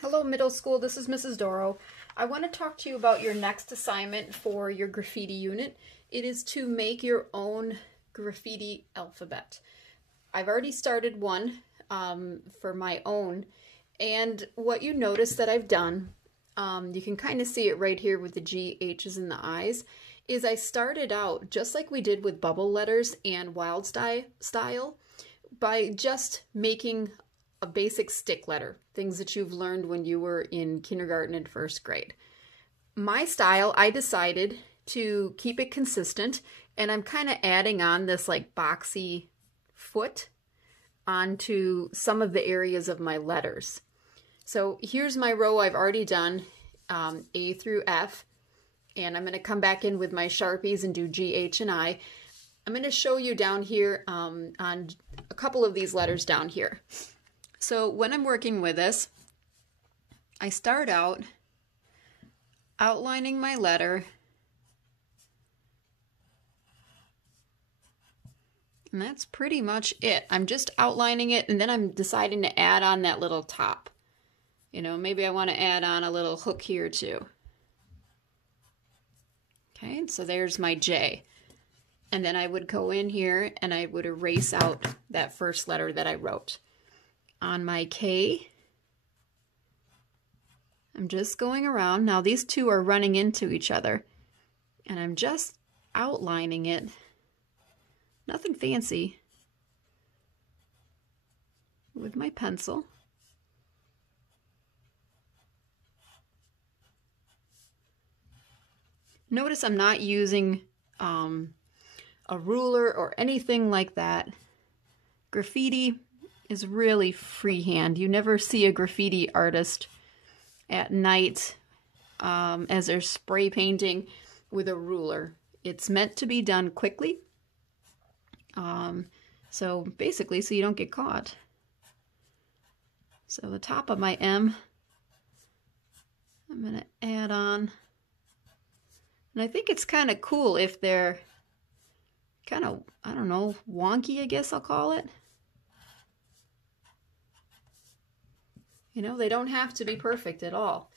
Hello, middle school. This is Mrs. Doro. I want to talk to you about your next assignment for your graffiti unit. It is to make your own graffiti alphabet. I've already started one for my own, and what you notice that I've done, you can kind of see it right here with the G, H's, and the I's, is I started out just like we did with bubble letters and wild style by just making a basic stick letter, things that you've learned when you were in kindergarten and first grade. My style, I decided to keep it consistent, and I'm kind of adding on this like boxy foot onto some of the areas of my letters. So here's my row I've already done, A through F, and I'm going to come back in with my Sharpies and do G, H, and I. I'm going to show you down here on a couple of these letters down here. So when I'm working with this, I start out outlining my letter, and that's pretty much it. I'm just outlining it, and then I'm deciding to add on that little top. You know, maybe I want to add on a little hook here too. Okay, so there's my J. And then I would go in here and I would erase out that first letter that I wrote. On my K, I'm just going around. Now these two are running into each other, and I'm just outlining it. Nothing fancy. With my pencil. Notice I'm not using a ruler or anything like that. Graffiti is really freehand. You never see a graffiti artist at night as they're spray painting with a ruler. It's meant to be done quickly. So basically, so you don't get caught. So the top of my M, I'm going to add on. And I think it's kind of cool if they're kind of, I don't know, wonky, I guess I'll call it. You know, they don't have to be perfect at all.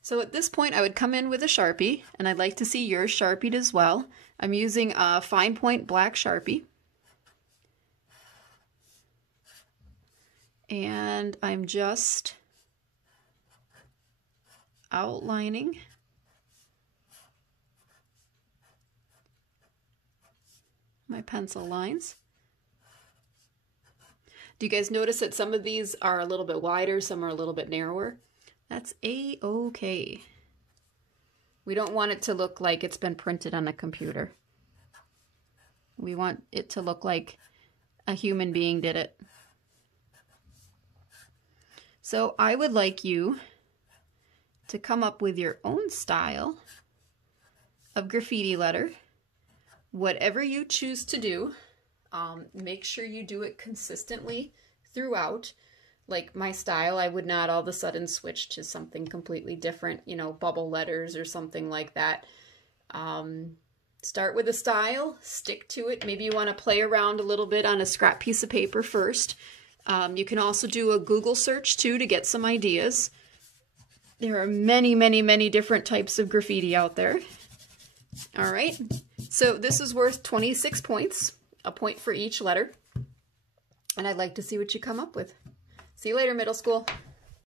So at this point, I would come in with a Sharpie, and I'd like to see yours Sharpied as well. I'm using a fine point black Sharpie. And I'm just outlining my pencil lines. Do you guys notice that some of these are a little bit wider, some are a little bit narrower? That's A-okay. We don't want it to look like it's been printed on a computer. We want it to look like a human being did it. So I would like you to come up with your own style of graffiti letter. Whatever you choose to do, make sure you do it consistently throughout. Like my style, I would not all of a sudden switch to something completely different, you know, bubble letters or something like that. Start with a style, stick to it. Maybe you want to play around a little bit on a scrap piece of paper first. You can also do a Google search too to get some ideas. There are many, many, many different types of graffiti out there. All right, so this is worth 26 points, a point for each letter, and I'd like to see what you come up with. See you later, middle school.